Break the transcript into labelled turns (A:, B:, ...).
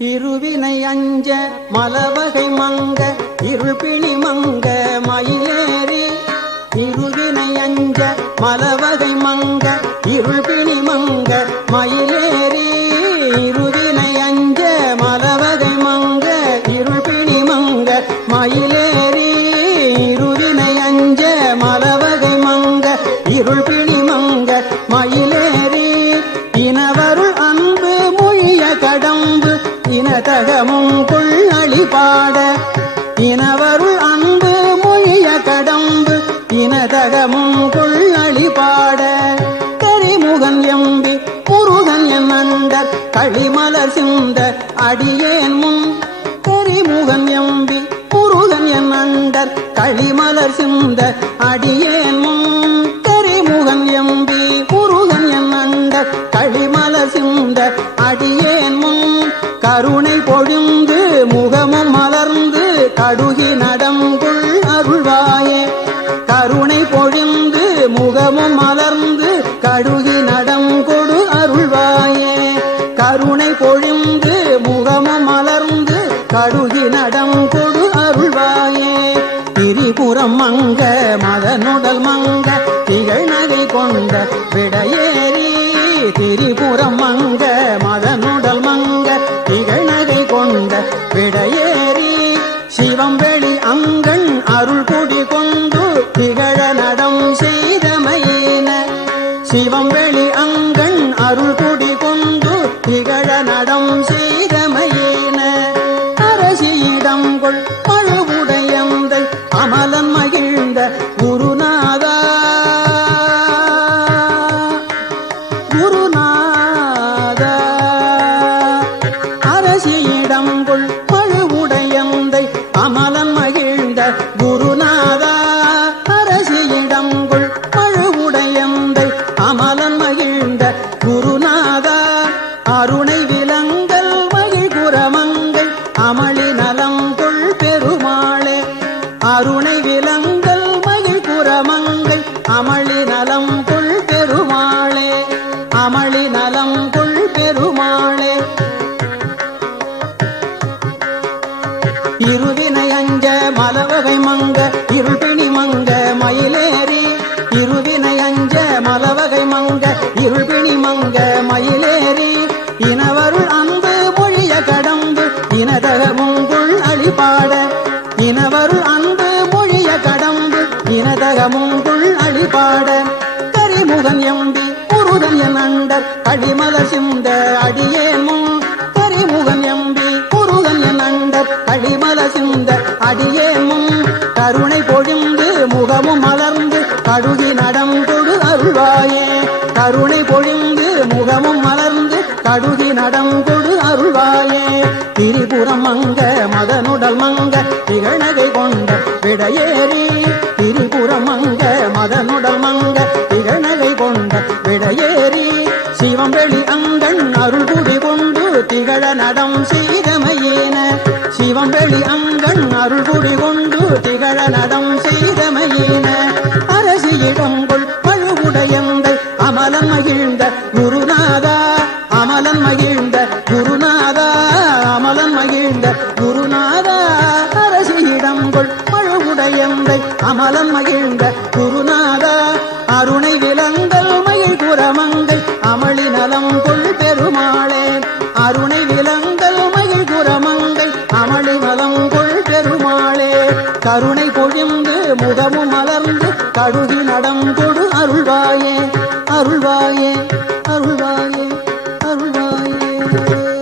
A: இருவினை அஞ்ச மலவகை மங்க இருள்பிணி மங்க மயிலேறி. இருவினை அஞ்ச மலவகை மங்க இருள்பிணி மங்க மயிலேறி. இருவி இனதகமும் கொள்ளி பாட இனவருள் அன்பு மொழிய கடம்பு இனதகமும் கொள்ளி பாட. கரிமுகன் எம்பி முருகன் என் அண்டர் களிமலர் சிந்த அடியேன் முன். கரிமுகன் எம்பி முருகன் என் அண்டர் களிமலர் சிந்த அடியேன் முன். கடுகி நடங்குள் அருள்வாயே. கருணை பொழிந்து முகமும் மலர்ந்து கடுகி நடங்கொடு அருள்வாயே. கருணை பொழிந்து முகமும் மலர்ந்து கடுகி நடங்கொடு அருள்வாயே. திரிபுரம் மங்க மதனுடல் மங்க திகழ் நகை கொண்ட விடையேறி. திரிபுரம் மங்க மத கொடி கொண்டு திகழ நடம் செய்தமையின சிவம் வெளி அங்கண் அருள் கொடி கொண்டு திகழ நடம் செய்தமையின அரசியிடம் கொள் பழுவுடையந்தை அமலன் மகிழ்ந்த குருநாதா. குருநாதா. அரசியிடம் கொள் நலம் இனதகமுங்குள் அழிபாட கரிமுகன் எம்பி முருகன் என் அண்டர் களிமலர் சிந்த அடியேமும் முன் கரிமுகன் எம்பி முருகன் என் அண்டர் களிமல சிந்த அடியேமும் கருணை பொழிந்து முகமும் மலர்ந்து கடுகி நடங்கொடு அருள்வாயே. கருணை பொழிந்து முகமும் மலர்ந்து கடுகி நடங்கொடு அருள்வாயே. திரிபுரம் மங்க மதனுடல் மங்க திகழ்நகை கொண்ட விடையேறி. மதனுடல் மங்க திகழ்நகை கொண்ட விடையேறி சிவம் வெளி அந்தன் அருள் குடி கொண்டு திகழ நடம் செய்தமையேன சிவம் வெளி அங்கண் அருள் குடி கொண்டு திகழ நடம் செய்தமையேன அரசியிடம் கொள் பழுவுடையந்தை அமலன் மகிழ்ந்த குருநாதா அமலன் மகிழ்ந்த குருநாதா அமலன் மகிழ்ந்த குருநாதா. அரசியிடம் கொள் பழுவுடையந்தை அமலன் மகிழ்ந்த ஆருணை விலங்கல் மயில் குரமங்கள் அமளி நலம் கொள் பெருமாளே. அருணை விலங்கல் மயில் குரமங்கள் அமளி நலம் கொள் பெருமாளே. கருணை பொழிந்து முகமும் மலர்ந்து கடுகி நடம் கொடு அருள்வாயே அருள்வாயே அருள்வாயே அருள்வாயே.